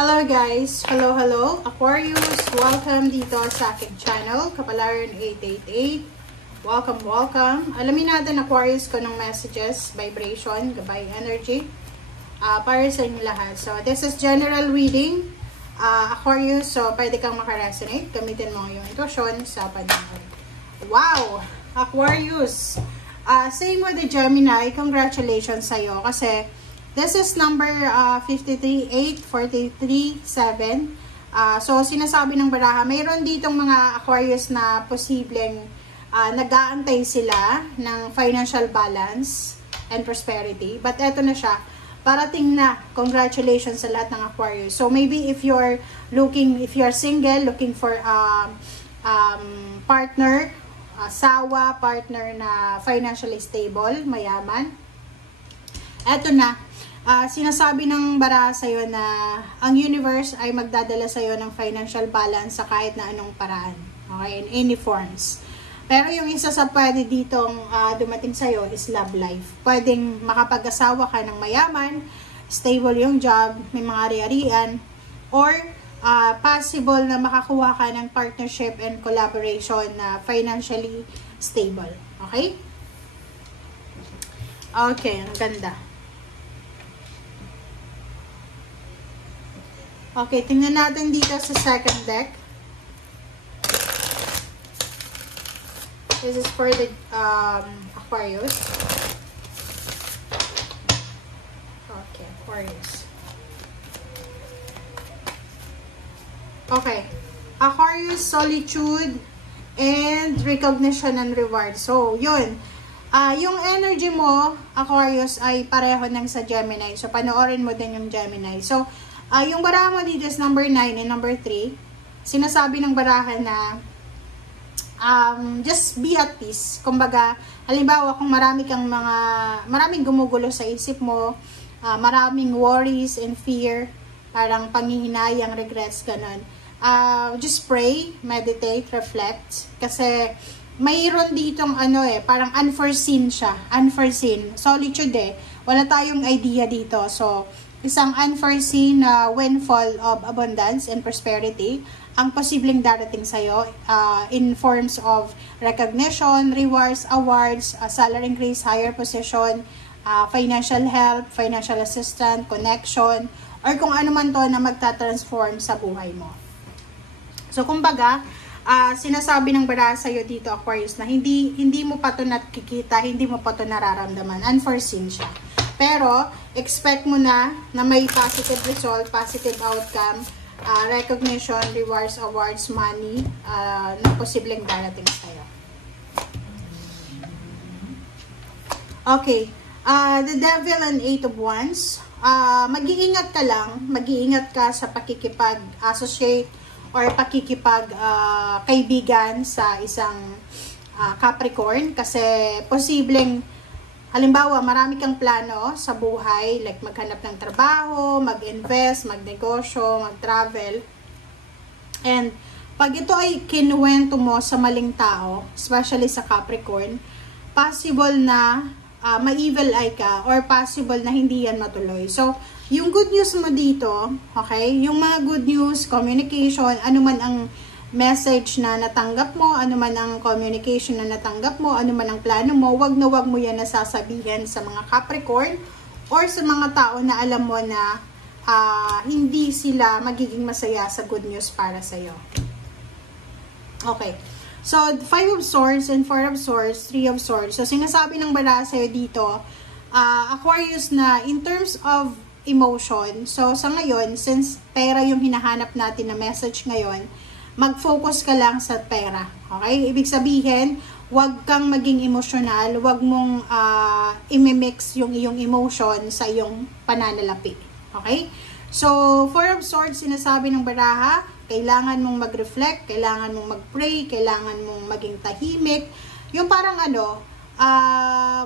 Hello guys! Hello Aquarius! Welcome dito sa aking channel, Kapalaran 888. Welcome. Alamin natin Aquarius ko ng messages, vibration, gabay energy para sa inyo lahat. So this is general reading, Aquarius. So pwede kang makaresonate. Gamitin mo yung intuition sa panahon. Wow! Aquarius! Same with the Gemini, congratulations sa'yo kasi this is number 53,843,7. So, sinasabi ng baraha, mayroon ditong mga Aquarius na posibleng nag-aantay sila ng financial balance and prosperity. But eto na siya. Parating na. Congratulations sa lahat ng Aquarius. So, maybe if you're single, looking for partner, asawa, partner na financially stable, mayaman. Eto na. Sinasabi ng baraha sa'yo na ang universe ay magdadala sa'yo ng financial balance sa kahit na anong paraan. Okay? In any forms. Pero yung isa sa pwede ditong dumating sa'yo is love life. Pwedeng makapag-asawa ka ng mayaman, stable yung job, may mga ari-arian, or possible na makakuha ka ng partnership and collaboration na financially stable. Okay? Okay, ang ganda. Okay, tingnan natin dito sa second deck. This is for the Aquarius. Okay, Aquarius. Okay. Aquarius, solitude, and recognition and reward. So, yun. Yung energy mo, Aquarius, ay pareho ng sa Gemini. So, panoorin mo din yung Gemini. So, yung baraha mo dito is number 9 and number 3. Sinasabi ng baraha na just be at peace. Kumbaga, halimbawa kung maraming gumugulo sa isip mo, maraming worries and fear, parang panghihinayang, regrets, ganun. Just pray, meditate, reflect. Kasi mayroon ditong parang unforeseen siya. Unforeseen. Solitude Wala tayong idea dito. So, isang unforeseen windfall of abundance and prosperity ang posibleng darating sa'yo in forms of recognition, rewards, awards, salary increase, higher position, financial help, financial assistance, connection, or kung ano man to na magta-transform sa buhay mo. So, kumbaga, sinasabi ng baraha sa'yo dito, Aquarius, na hindi mo pa to nakikita, hindi mo pa to nararamdaman. Unforeseen siya. Pero, expect mo na may positive result, positive outcome, recognition, rewards, awards, money, na posibleng darating sa'yo. Okay. The Devil and Eight of Wands. Mag-iingat ka lang. Mag-iingat ka sa pakikipag-associate or pakikipag-kaibigan sa isang Capricorn. Kasi, posibleng halimbawa, marami kang plano sa buhay, like maghanap ng trabaho, mag-invest, magnegosyo, mag-travel. And pag ito ay kinuwento mo sa maling tao, especially sa Capricorn, possible na ma-evil eye ka or possible na hindi yan matuloy. So, yung good news mo dito, okay, yung mga good news, communication, ano man ang message na natanggap mo, ano man ang communication na natanggap mo, ano man ang plano mo, wag mo yan nasasabihin sa mga Capricorn or sa mga tao na alam mo na hindi sila magiging masaya sa good news para sa'yo. Okay. So, 5 of Swords and 4 of Swords, 3 of Swords. So, sinasabi ng baraha sa'yo dito, Aquarius, na in terms of emotion, so sa ngayon, since pera yung hinahanap natin na message ngayon, mag-focus ka lang sa pera. Okay? Ibig sabihin, huwag kang maging emosyonal, huwag mong imimix yung iyong emotion sa iyong pananalapi. Okay? So, 4 of Swords, sinasabi ng baraha, kailangan mong mag-reflect, kailangan mong mag-pray, kailangan mong maging tahimik. Yung parang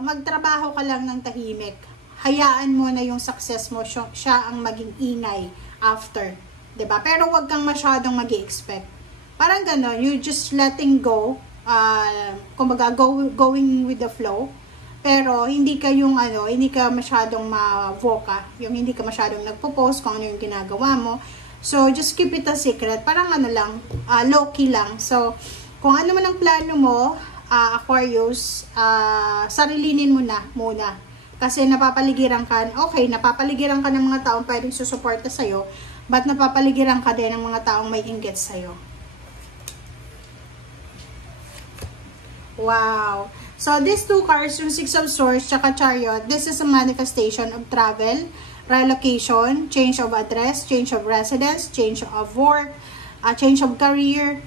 magtrabaho ka lang ng tahimik. Hayaan mo na yung success mo, siya ang maging ingay after. 'Di ba? Pero huwag kang masyadong mag-i-expect. Parang gano'n, you just letting go, kumbaga going with the flow. Pero hindi ka hindi ka masyadong ma-voca, yung hindi ka masyadong nagpo-post kung ano yung ginagawa mo. So, just keep it a secret. Parang ano lang, low-key lang. So, kung ano man ang plano mo, Aquarius, sarilinin mo na muna. Kasi napapaligiran ka, okay, napapaligiran ka ng mga taong pwedeng susuporta sa'yo, but napapaligiran ka din ng mga taong may inggit sa'yo. Wow! So, these two cards, yung Six of Swords, tsaka Chariot, this is a manifestation of travel, relocation, change of address, change of residence, change of work, change of career,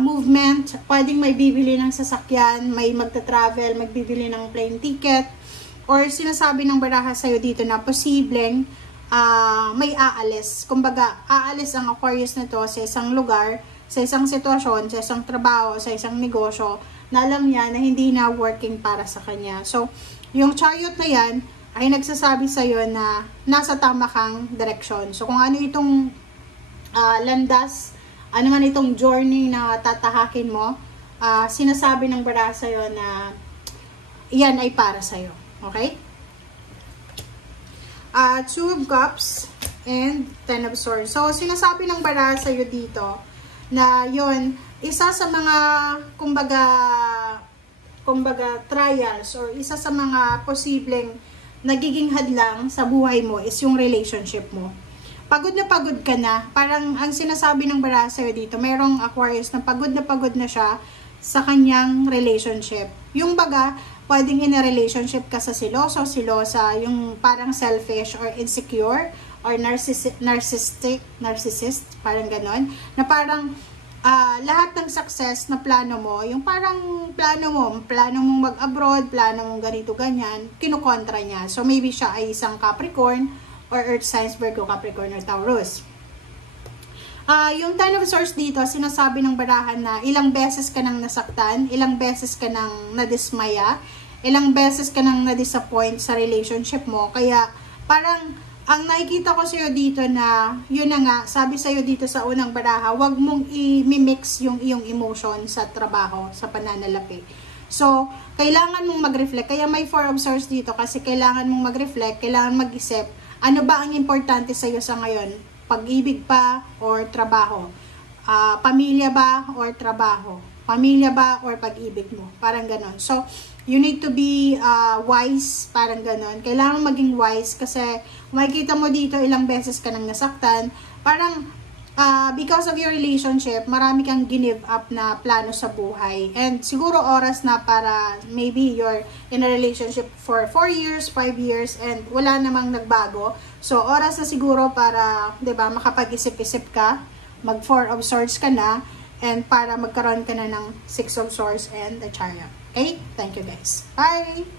movement, pwedeng may bibili ng sasakyan, may magta-travel, magbibili ng plane ticket, or sinasabi ng baraha sa'yo dito na posibleng may aalis. Kumbaga, aalis ang Aquarius na to sa isang lugar, sa isang sitwasyon, sa isang trabaho, sa isang negosyo, na alam niya na hindi na working para sa kanya. So, yung Chariot na yan ay nagsasabi sa'yo na nasa tama kang direksyon. So, kung ano itong landas, ano man itong journey na tatahakin mo, sinasabi ng baraha sa'yo na yan ay para sa'yo. Okay? Two of Cups and Ten of Swords. So, sinasabi ng baraha sa'yo dito na yon isa sa mga kumbaga trials or isa sa mga posibleng nagiging hadlang sa buhay mo is yung relationship mo. Pagod ka na. Parang ang sinasabi ng baraha sa'yo dito, mayroong Aquarius na pagod na siya sa kanyang relationship. Yung baga, pwedeng in a relationship ka sa silosa, yung parang selfish or insecure or narcissist, parang ganon, na parang lahat ng success na plano mo, yung parang plano mong mag-abroad, plano mong ganito, ganyan, kinukontra niya. So, maybe siya ay isang Capricorn or Earth signs, Virgo, Capricorn, or Taurus. Yung Ten of Swords dito, sinasabi ng barahan na ilang beses ka nang nasaktan, ilang beses ka nang nadismaya, ilang beses ka nang na-disappoint sa relationship mo. Kaya parang ang nakikita ko sa'yo dito na, yun na nga, sabi sa'yo dito sa unang baraha, wag mong i-mix yung iyong emotion sa trabaho, sa pananalapi. So, kailangan mong mag-reflect. Kaya may Four of Swords dito kasi kailangan mong mag-reflect, kailangan mag-isip, ano ba ang importante sa'yo sa ngayon? Pag-ibig pa or trabaho? Pamilya ba or trabaho? Pamilya ba or pag-ibig mo? Parang ganon. So, you need to be wise, parang ganon. Kailangan maging wise kasi makikita mo dito ilang beses ka nang nasaktan. Parang because of your relationship, marami kang give up na plano sa buhay. And siguro oras na para maybe you're in a relationship for 4 years, 5 years, and wala namang nagbago. So, oras na siguro para, 'di ba, makapag-isip-isip ka, mag Four of Swords ka na, and para magkaroon ka na ng Six of Swords and the Chariot. Okay? Thank you guys. Bye!